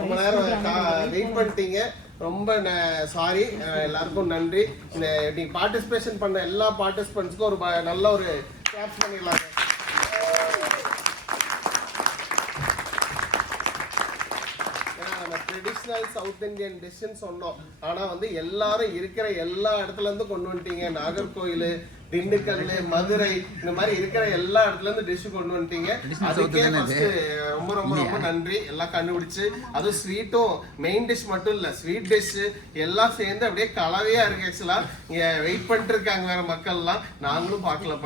ரொம்ப நேரம் வெயிட் பண்ணிட்டீங்க, ரொம்ப சாரி. எல்லாருக்கும் நன்றி. நீங்க பார்ட்டிசிபேஷன் பண்ண எல்லா பார்ட்டிசிபென்ட்ஸ்க்கும் ஒரு நல்ல ஒரு கிளாப்ஸ் பண்ணிடலாம். ட்ரெடிஷ்னல் சவுத் இந்தியன் டிஷ்ஷுன்னு சொன்னோம், ஆனால் வந்து எல்லாரும் இருக்கிற எல்லா இடத்துல இருந்து கொண்டு வந்துட்டீங்க. நாகர்கோயில், திண்டுக்கல், மதுரை, இந்த மாதிரி இருக்கிற எல்லா இடத்துல இருந்து டிஷ் கொண்டு வந்துட்டீங்க. அதுக்கே ரொம்ப ரொம்ப ரொம்ப நன்றி. எல்லாம் கண்டுபிடிச்சு, அதுவும் ஸ்வீட்டும் மெயின் டிஷ் மட்டும் இல்ல, ஸ்வீட் டிஷ் எல்லாம் சேர்ந்து அப்படியே கலவையா இருக்கு. ஆக்சுவலா இங்க வெயிட் பண்ணிட்டு இருக்காங்க வேற மக்கள் எல்லாம், நாங்களும் பார்க்கல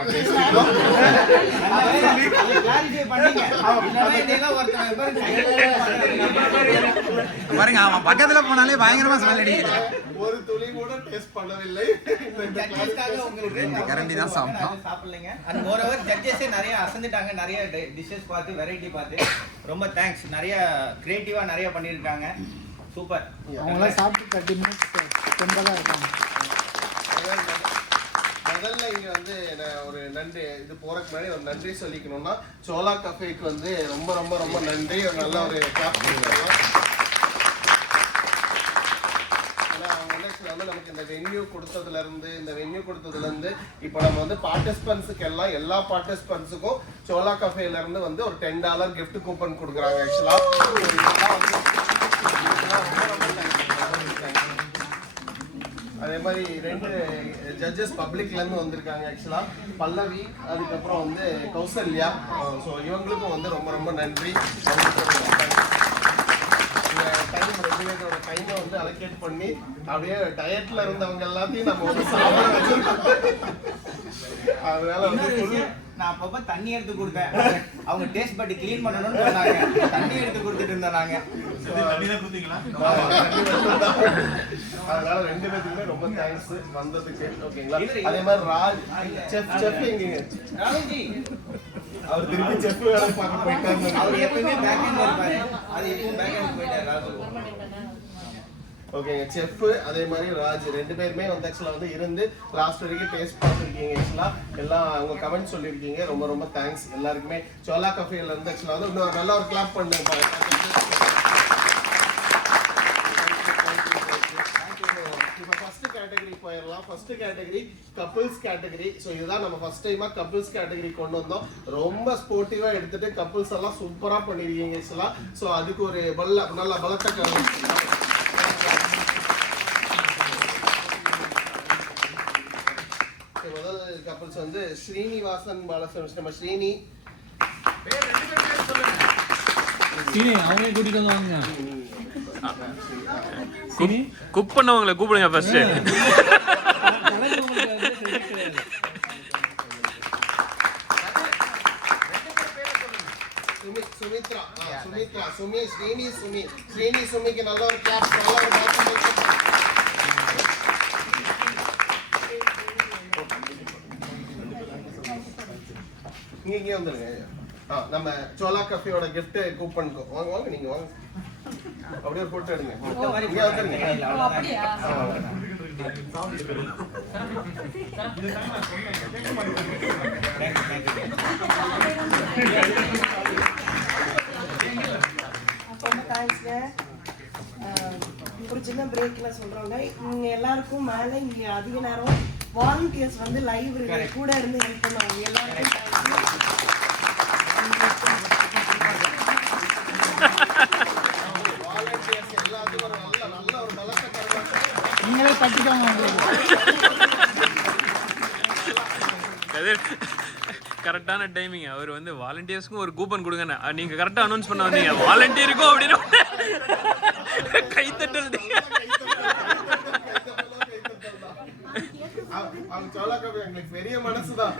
பாருங்க. அவன் பக்கத்துல போனாலே பயங்கரமா ஸ்மெல் அடிக்குது. ஒரு துளி கூட டேஸ்ட் பண்ணவில்லை. கரண்டி தான் சாப்பிடலைங்க. அண்ட் மோரோவர் ஜட்ஜஸே நிறைய அசந்துட்டாங்க, நிறைய டிஷ்ஷஸ் பார்த்து, வெரைட்டி பார்த்து. ரொம்ப தேங்க்ஸ். நிறைய கிரியேட்டிவா நிறைய பண்ணியிருக்காங்க. சூப்பர். அவங்களாம் சாப்பிட்டு 30 minutes தெம்பலா இருக்காங்க. முதல்ல இங்க வந்து ஒரு நன்றி, இது போறதுக்கு முன்னாடி ஒரு நன்றி சொல்லிக்கணும்னா, சோலா கஃபேக்கு வந்து ரொம்ப ரொம்ப ரொம்ப நன்றி. ஒரு நல்ல ஒரு கிளாப் கொடுக்கலாம். நமக்கு இந்த வென்யூ கொடுத்ததுல இருந்து இப்போ நம்ம வந்து பார்ட்டிசிபென்ட்ஸுக்கு எல்லாம், எல்லா பார்ட்டிசிபென்ட்ஸுக்கும் சோலா கஃபேல இருந்து வந்து ஒரு $10 gift கூப்பன் கொடுக்குறாங்க. ஆக்சுவலா அதே மாதிரி 2 ஜட்ஜஸ் பப்ளிக்ல இருந்து வந்திருக்காங்க. ஆக்சுவலா பல்லவி, அதுக்கப்புறம் வந்து கௌசல்யா. ஸோ இவங்களுக்கும் வந்து ரொம்ப ரொம்ப நன்றி. ரெகுலேட்டரோட டைமை வந்து அலோகேட் பண்ணி அப்படியே டயட்ல இருந்தவங்க எல்லாத்தையும் நம்ம வந்து சாப்பிட வச்சிருக்கோம். அதனால வந்து நான் அப்பப்ப தண்ணி எடுத்து கொடுத்தேன். அவங்க டேஸ்ட் பட்டி கிளீன் பண்ணணும்னு சொன்னாங்க. தண்ணி எடுத்து கொடுத்துட்டு இருந்தாங்க. அதனால 2 பேருக்குமே ரொம்ப தேங்க்ஸ் வந்ததுக்கு. ஓகேங்களா? அதே மாதிரி ராஜ் செஃப் எங்க ராஜி அவர் திருப்பி செஃப் வேலை பார்க்க போயிட்டாரு. அவர் எப்பவுமே பேக் எண்ட்ல இருப்பாரு. அது எப்பவும் பேக் எண்ட் போயிட்டாரு ராஜு. ஓகேங்க, செஃப் அதே மாதிரி ராஜ் 2 பேருமே வந்து ஆக்சுவலா வந்து இருந்து லாஸ்ட் வரைக்கும் டேஸ்ட் பார்த்துருக்கீங்க. ஆக்சுவலா எல்லாம் அவங்க கமெண்ட் சொல்லியிருக்கீங்க. ரொம்ப ரொம்ப தேங்க்ஸ் எல்லாருக்குமே. சோலா கஃபேல இருந்து ஆக்சுவலா வந்து இன்னொரு நல்ல ஒரு கிளாப் பண்ணுங்க. கேட்டகரி போயிடலாம். First category couples category. So இதுதான் நம்ம ஃபர்ஸ்ட் டைமா கப்பிள்ஸ் கேட்டகரி கொண்டு வந்தோம். ரொம்ப ஸ்போர்ட்டிவா எடுத்துட்டு கப்பிள்ஸ் எல்லாம் சூப்பரா பண்ணிருக்கீங்க. ஸோ அதுக்கு ஒரு நல்ல பலத்த முதல் கப்பிள்ஸ் வந்து ஸ்ரீனிவாசன் பாலசுப்ரமணியம். நம்ம ஸ்ரீனி அவங்களே கூட்டிட்டு வந்தாங்க. குக் பண்ணவங்களை கூப்பிடுங்க ஃபர்ஸ்ட். சுமித்ரா சுமிக்கு நல்ல ஒரு கிளாஸ், நல்ல ஒரு இங்கே வந்துருங்க. நம்ம சோலா கஃபேயோட கிஃப்ட் கூப்பனுக்கு வாங்க நீங்க வாங்க. அப்படியே ஒரு போட்டோ எடுங்க. இங்க வந்துருங்க. ஒரு சின்ன பிரேக்ல சொல்றாங்க. இவங்க எல்லாருக்கும் மேல இங்க அதிக நேரம் வாலண்டியர்ஸ் வந்து லைவ் கூட இருந்து ஹெல்ப் பண்ணுவாங்க. எல்லாருக்கும் நீங்களே பட்டிக்காம கரெக்டான டைமிங். அவர் வந்து வாலண்டியர்ஸ்க்கும் ஒரு கூப்பன் கொடுங்க. நீங்க கரெக்டா அனௌன்ஸ் பண்ண வந்தீங்க. வாலண்டியருக்கும் அப்படின்னு கைத்தட்டல். பெரிய மனசுதான்.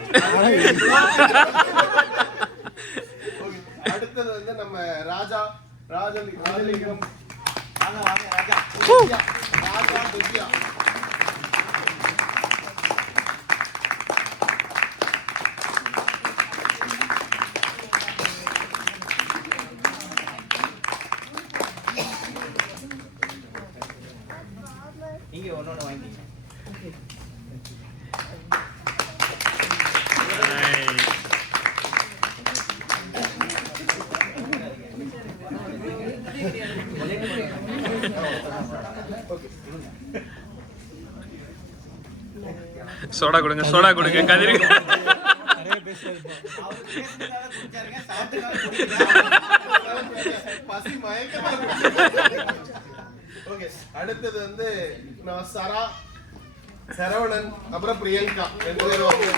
அடுத்தது வந்து நம்ம ராஜலிங்கம். ராஜா துர்யா. நீங்க ஒன்னொன்னு வாங்கிங்க. சோடா கொடுங்க சோடா கொடுங்க கதிருக்கு பசி மயக்கமா ஓகே. அடுத்தது வந்து சரா, சரவணன், அப்புறம் பிரியங்கா 2 பேரும் வந்து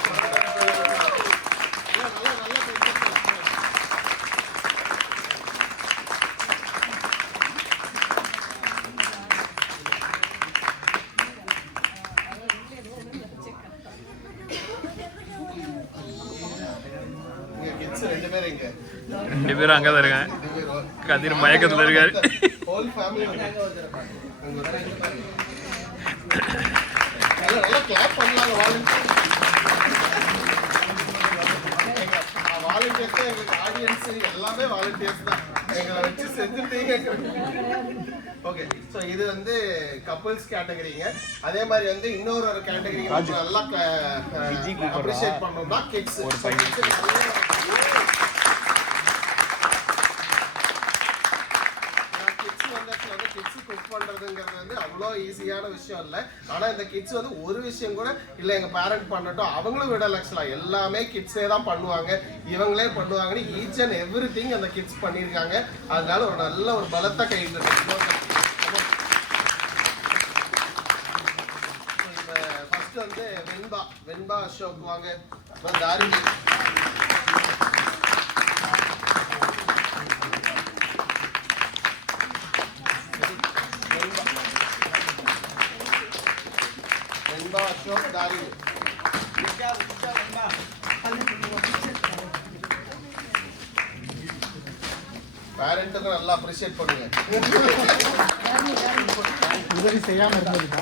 ரெண்டு பேரும் அங்கதான் இருக்காங்க. கதிர் மயக்கத்துல இருக்காரு. ஹோல் ஃபேமிலி நல்லா கிளாப் பண்ணலாங்க. வாலண்டியர்ஸ் தான் எங்களுக்கு ஆடியன்ஸ் எல்லாமே வாலண்டியர்ஸ் தான். எங்களை வச்சு செஞ்சுட்டீங்க. ஓகே, ஸோ இது வந்து கப்புள்ஸ் கேட்டகரிங்க. அதே மாதிரி வந்து இன்னொரு கேட்டகரி நல்லா அப்ரிஷியேட் பண்ணோம்னா கிட்ஸ். பண்றதுங்கிறது வந்து அவ்வளோ ஈஸியான விஷயம் இல்லை. ஆனா இந்த கிட்ஸ் வந்து ஒரு விஷயம் கூட இல்லை எங்க பேரண்ட் பண்ணட்டும் அவங்களும் விடல. ஆக்சுவலா எல்லாமே கிட்ஸே தான் பண்ணுவாங்க, இவங்களே பண்ணுவாங்கன்னு ஈச் அண்ட் எவ்ரி திங் அந்த கிட்ஸ் பண்ணியிருக்காங்க. அதனால ஒரு நல்ல ஒரு பலத்தை கைது. ஃபர்ஸ்ட் வந்து வெண்பா அசோக் வாங்க, தாரிணி, அசோக், தாரிணி. பேரண்ட்டுக்கு நல்லா அப்ரிஷியேட் பண்ணுங்க. உதவி செய்யாம இருந்ததுக்கா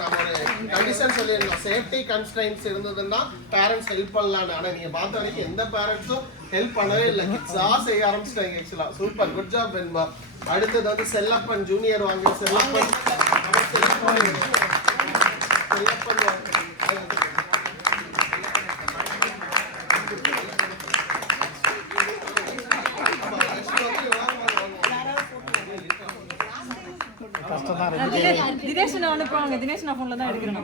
நம்ம ஒரு கண்டிஷன் சொல்லிடலாம். சேஃப்டி கன்ஸ்ட்ரைன்ஸ் இருந்ததுன்னா பேரண்ட்ஸ் ஹெல்ப் பண்ணலான்னு. ஆனா நீங்க பார்த்த வரைக்கும் எந்த பேரண்ட்ஸும் ஹெல்ப் பண்ணவே இல்லை. கிட்ஸா செய்ய ஆரம்பிச்சிட்டாங்க. ஆக்சுவலா சூப்பர், குட் ஜாப் வெண்பா. அடுத்தது வந்து செல்லப்பன் ஜூனியர் வாங்க. செல்லப்பன் தினேஷ் அனுப்புவாங்க. தினேஷ் நான் போன்ல தான் எடுக்கிறேன்.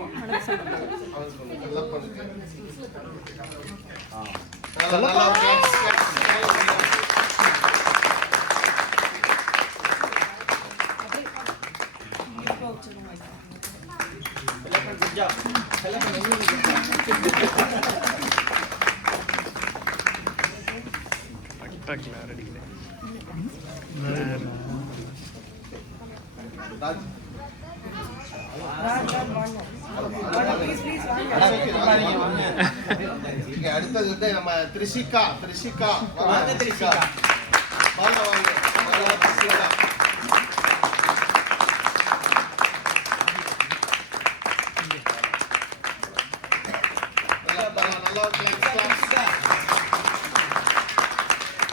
அடுத்தது வந்து நம்ம திரிஷிகா வாங்க. திரிஷிகா வாங்க வாங்க. திரிஷிகா நல்லா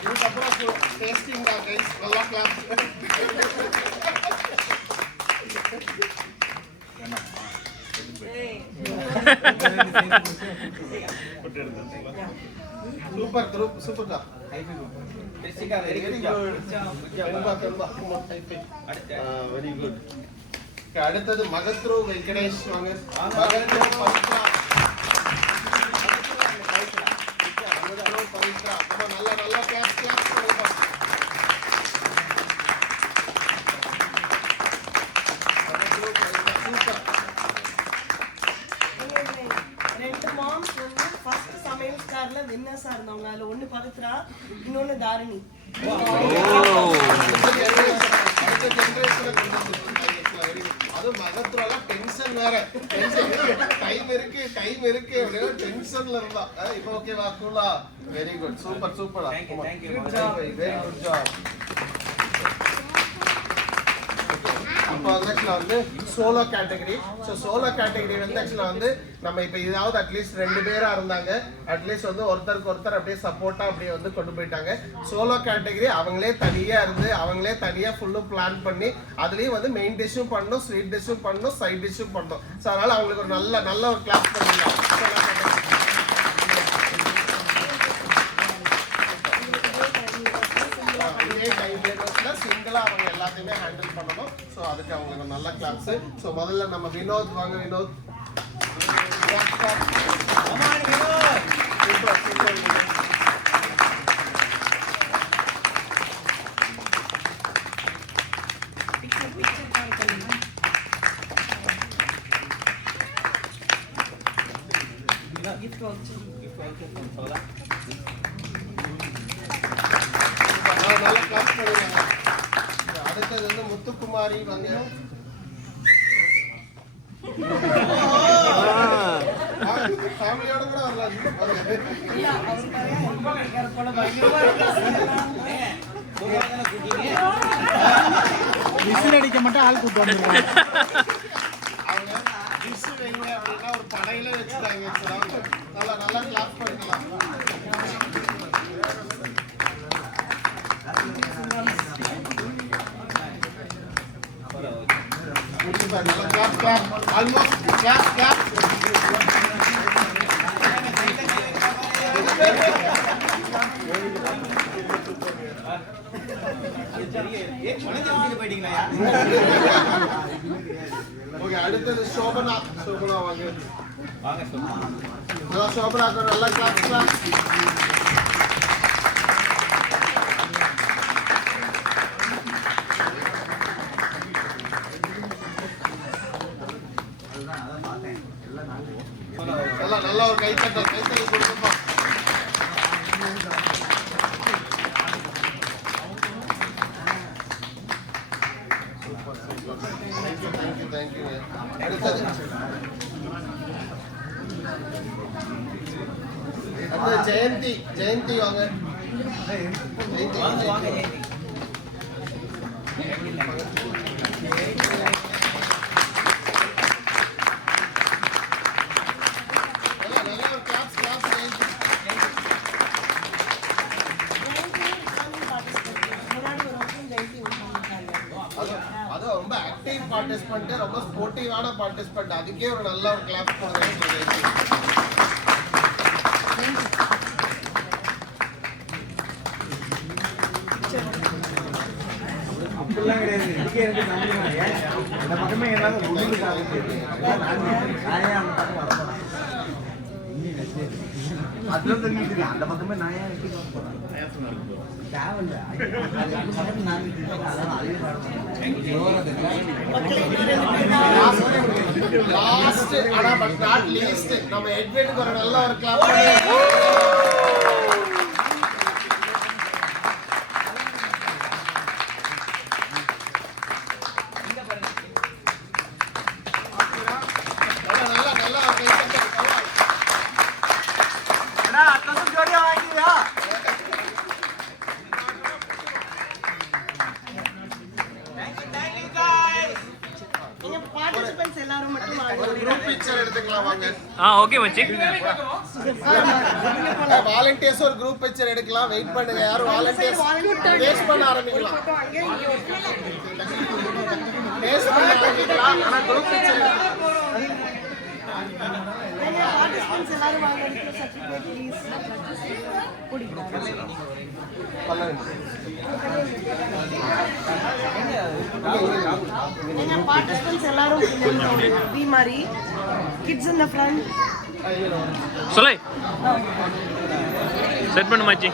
இதுக்கப்புறம் டேஸ்டிங் தான் கைஸ். நல்லா கிளாஸ். சூப்பர் தான். Very good. அடுத்தது மகத்ரு வெங்கடேஷ் வாங்க. மகத்ரு பவித்ரா. நல்லா கிளாஸ் பண்ணுங்க. வின்னர்ஸா இருந்தவங்க. அதுல ஒண்ணு பவித்ரா, இன்னொன்னு தாரிணி. அது மகத்ரால டென்ஷன் வேற. டைம் இருக்கு அப்படியே டென்ஷன்ல இருந்தா. இப்போ ஓகேவா? கூலா. Very good. Super. Very good job. இப்போ வந்து solo category. So solo category வந்து ஆக்சுவலாக வந்து நம்ம இப்போ இதாவது அட்லீஸ்ட் 2 பேரா இருந்தாங்க. அட்லீஸ்ட் வந்து ஒருத்தருக்கு ஒருத்தர் அப்படியே சப்போர்ட்டா அப்படியே வந்து கொண்டு போயிட்டாங்க. சோலோ கேட்டகரி அவங்களே தனியா இருந்து அவங்களே தனியா ஃபுல்லும் பிளான் பண்ணி அதுலயும் வந்து மெயின் டிஷ்ஷும் பண்ணணும், ஸ்வீட் டிஷ்ஷும் பண்ணணும், சைட் டிஷ்ஷும் பண்ணணும். ஸோ அதனால அவங்களுக்கு ஒரு நல்ல ஒரு கிளாஸ் பண்ணிடலாம். டைம் சிங்கிளா அவங்க எல்லாத்தையுமே ஹேண்டில் பண்ணணும். ஸோ அதுக்கு அவங்களுக்கு நல்ல கிளாஸ். ஸோ முதல்ல நம்ம வினோத் வாங்க. வினோத் நல்ல கிளாஸ் பண்ணுவாங்க. அடுத்தது வந்து முத்துக்குமாரி வந்து ஃபேமிலியோட கூட வரலாம். விசில் அடிக்க மட்டும் ஆள் கூட்டு வந்துருக்காங்க. அவங்க டிஷ் வைங்க அப்படின்னா ஒரு படையில வச்சுட்டாங்க. நல்லா நல்லா கிளாஸ் பண்ணிக்கலாம். நல்லா clap clap almost clap clap. Okay, அடுத்தது சோபனா. சோபனா வாங்க. நல்லா சோபனாக்கு நல்லா கிளாப் கிளாப். நல்லா ஒரு கைத்தட்டல் கொடுப்போம். தேங்க்யூ. அடுத்தது ஜெயந்தி. ஜெயந்தி வாங்க. அது ரொம்ப ஆக்டிவ் பார்ட்டிசிபென்ட், ரொம்ப ஸ்போர்ட்டிவான பார்ட்டிசிபென்ட். அதுக்கே ஒரு நல்ல ஒரு கிளாப் பண்ணுங்க. அப்படிலாம் கிடையாது. இதுக்கே எனக்கு நம்பிக்கை. அந்த பக்கமே என்னால முடிவு அதுல தெரிஞ்சுட்டு அந்த பக்கமே நான் ஏன் தேவையில்லை. லாஸ்ட் ஆனா பட் நாட் லீஸ்ட் நம்ம எட்வினுக்கு ஒரு நல்ல ஒரு கிளாப் பண்ணுங்க. பார்ட்டிசிபென்ட்ஸ் எல்லாரும் மட்டும் வாங்க. குரூப் பிக்சர் எடுத்துக்கலாம் வாங்க. ஓகே மச்சி. வாலண்டியர்ஸ் ஒரு குரூப் பிக்சர் எடுக்கலாம். வெயிட் பண்ணுங்க. யாரும் வாலண்டியர்ஸ் டேஸ்ட் பண்ண ஆரம்பிக்கலாம். டேஸ்ட் பண்ண ஆரம்பிக்கலாம். ஆனா குரூப் பிக்சர் பார்ட்டிசிபென்ட்ஸ் எல்லாரும் வாங்க. Certificate please. பார்ட்டிசிபென்ட்ஸ் எல்லாரும் வி மாதிரி கிட்ஸ் இன் தி ஃப்ரண்ட். சொல்லை செட் பண்ணு மச்சி.